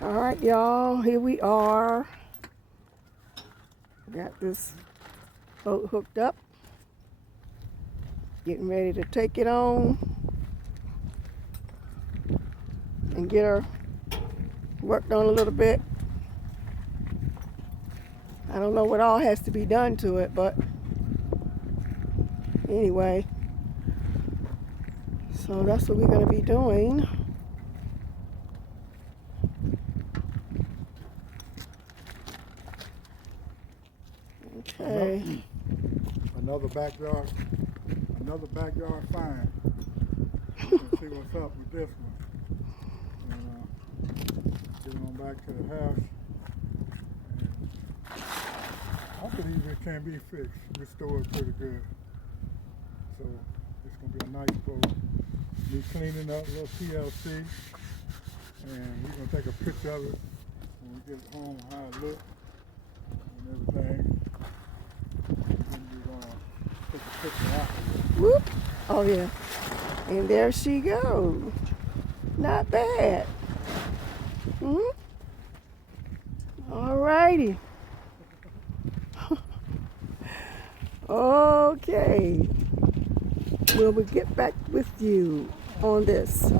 All right, y'all, here we are. Got this boat hooked up. Getting ready to take it on and get her worked on a little bit. I don't know what all has to be done to it, but anyway. So that's what we're going to be doing. Okay. Another backyard find. Let's see what's up with this one. Getting on back to the house. And I believe it can be fixed, restored pretty good. So it's gonna be a nice boat. Me cleaning up a little TLC, and we're gonna take a picture of it when we get home, how it looks and everything. And then we're gonna take a picture afterwards. Whoop. Oh yeah. And there she goes. Not bad. All righty. Okay. Will we get back with you on this?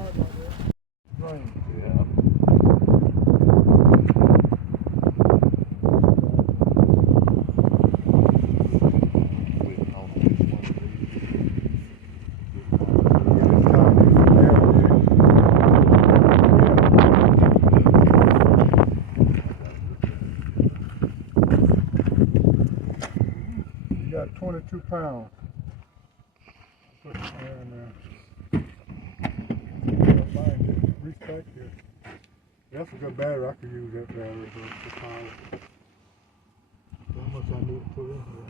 You got 22 pounds. Put it in there. Reach back here. That's a good battery. I could use that battery for power. How much I need to put in here?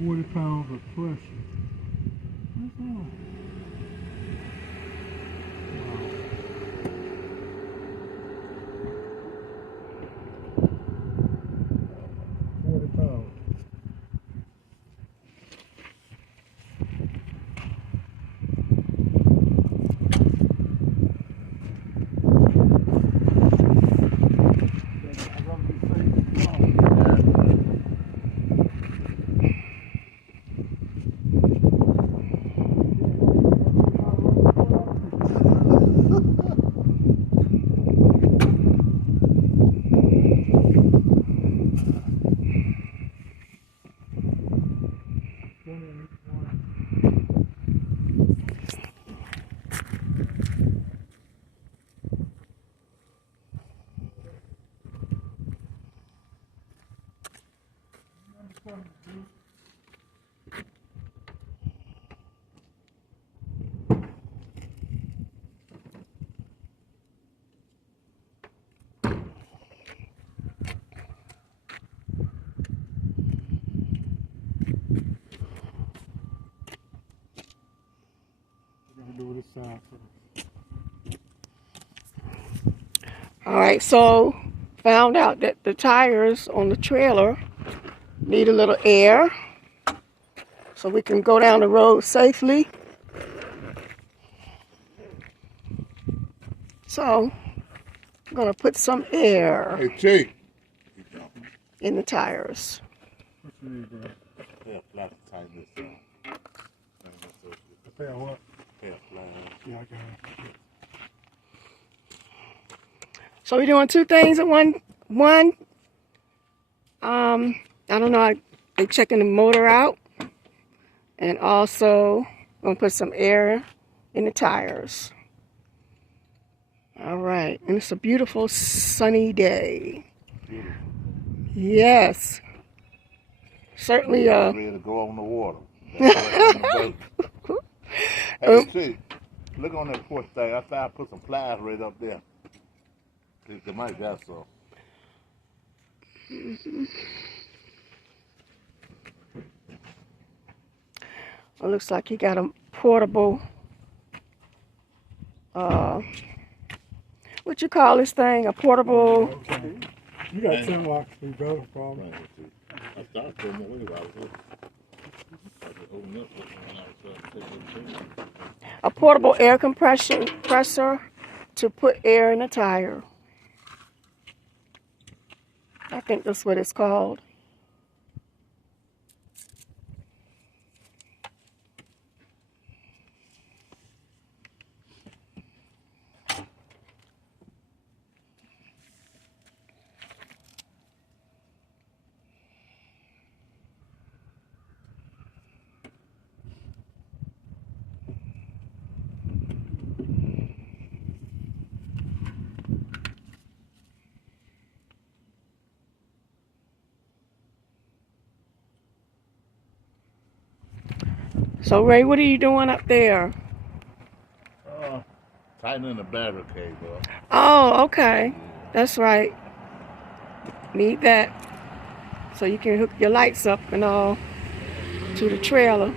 £40 of pressure. That's all. All right, so found out that the tires on the trailer need a little air so we can go down the road safely. So I'm gonna put some air in the tires. What you need, bro? Flat to tighten this down. A pair of what? Flat. Yeah, I got it. So we're doing two things at one. I don't know, they're checking the motor out, and also gonna put some air in the tires. All right, and it's a beautiful sunny day. Beautiful. Yes, certainly. Ready to go on the water. Hey, see, look on that porch thing. I thought I put some pliers right up there. They might got some. It looks like he got a portable, what you call this thing? A portable You got 10 locks, be better, probably. I started throwing away while I was there. I was opening up when I was taking. A portable air compressor to put air in a tire. I think that's what it's called. So Ray, what are you doing up there? Tightening the barricade, bro. Oh, okay. That's right. Need that. So you can hook your lights up and all to the trailer.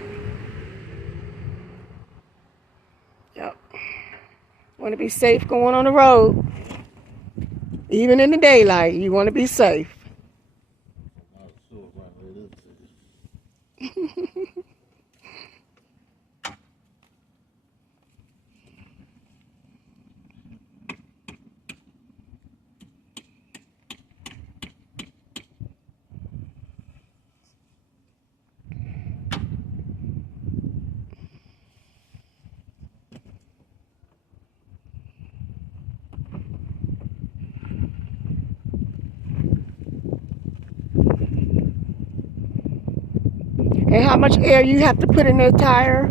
Yep. Want to be safe going on the road. Even in the daylight, you want to be safe. And how much air you have to put in the tire?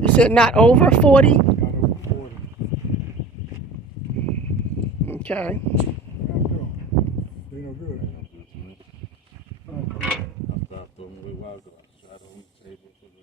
You said not over 40? Not over 40. Okay. They no good. I stopped throwing away while I was there. I tried on the table for the.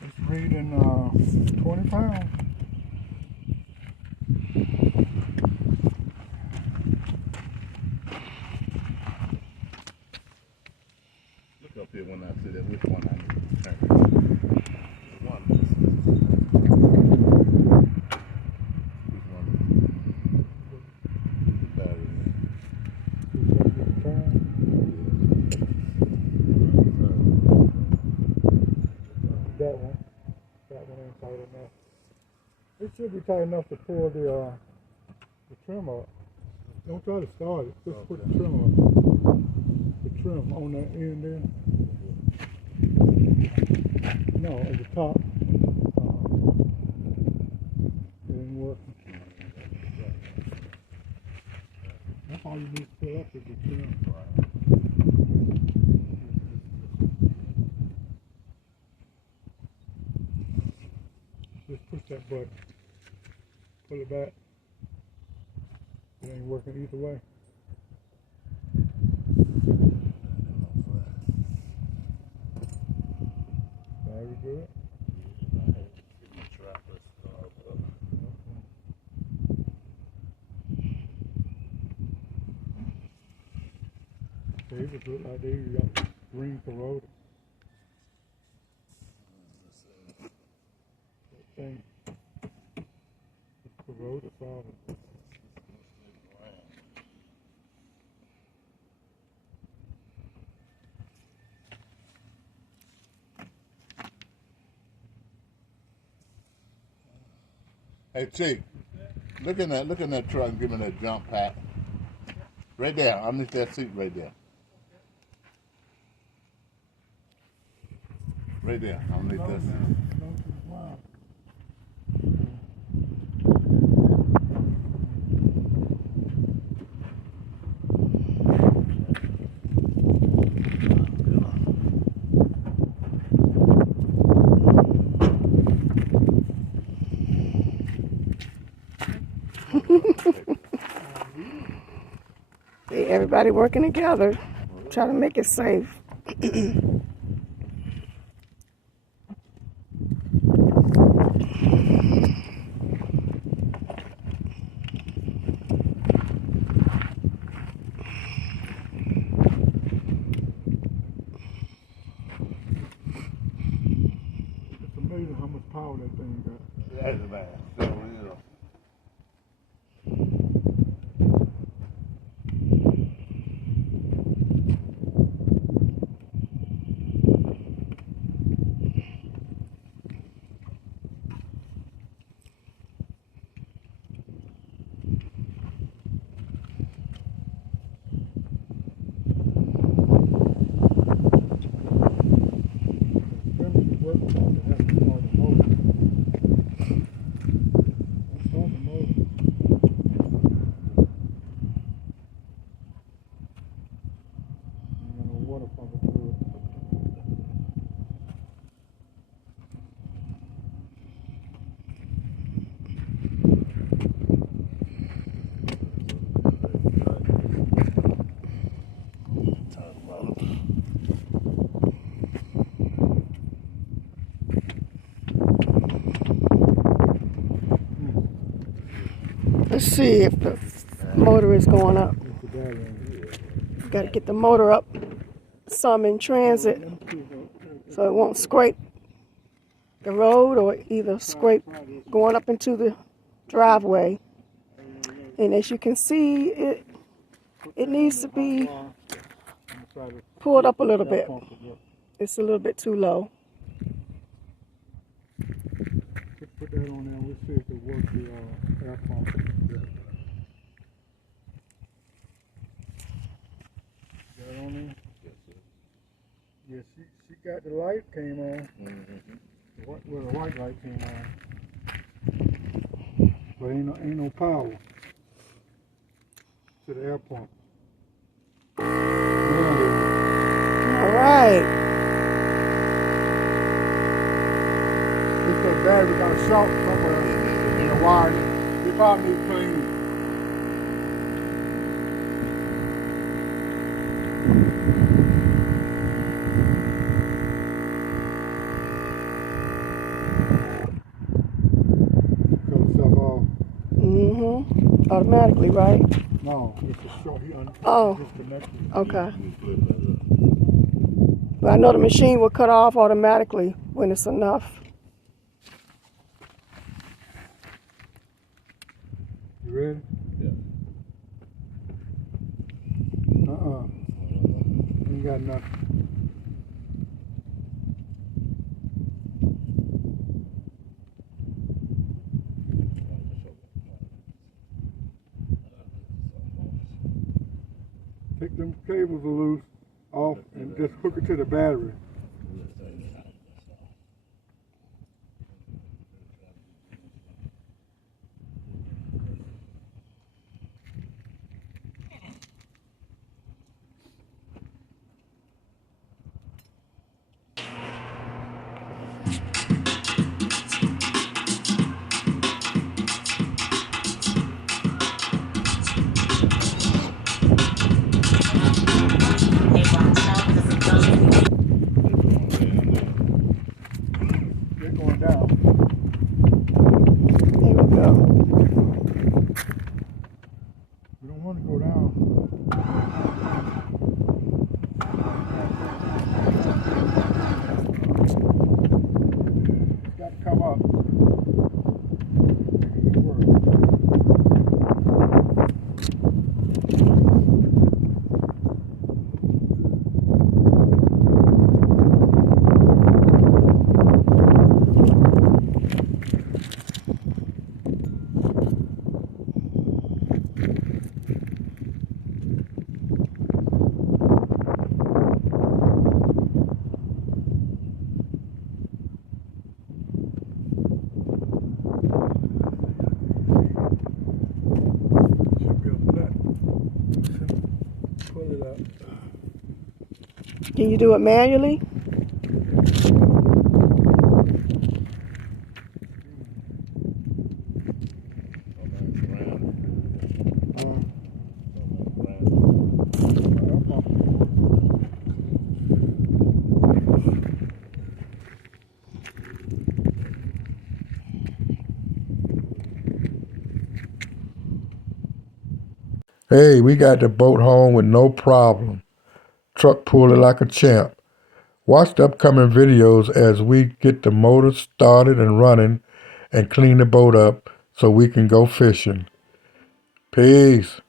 It's reading 20 pounds. Look up here when I see that which one I need to turn. The one. Which one? The battery. That one. That one ain't tight enough. It should be tight enough to pull the trim up. Don't try to start it. Just put the trim up. The trim on that end there. No, at the top. It ain't working. That's all you need to pull up is the trim. Just push that button. Pull it back. It ain't working either way. Very good. David look like they got green corroded. That thing is corroded solid. Hey Chief, look in that truck and give me that jump pack. Right there, underneath that seat right there. Right there, underneath that seat. Everybody working together, try to make it safe. It's amazing how much power that thing got. That's bad. So, you know. It's work to have to start the motor. Don't start the motor. You got no water pumping through it. Let's see if the motor is going up. It's the battery on it. Got to get the motor up some in transit so it won't scrape the road or either scrape going up into the driveway. And as you can see, it needs to be pulled up a little bit. It's a little bit too low. Put that on there and we'll see if it works the air pump. That on there? Yeah, she got the light came on. Well, the white light came on. But ain't no power to the air pump. All right. If that battery got a short somewhere in the wire, they probably need cleaning. Cut itself off. Automatically, right? No, it's a short. He Oh, disconnected. okay. But I know the machine will cut off automatically when it's enough. You ready? Yeah. Ain't got nothing. Take them cables loose off and just hook it to the battery. They're going down. There we go. We don't want to go down. It's got to come up. Make it work. Should be a nut. Pull it up. Can you do it manually? Hey, we got the boat home with no problem. Truck pulled it like a champ. Watch the upcoming videos as we get the motor started and running and clean the boat up so we can go fishing. Peace.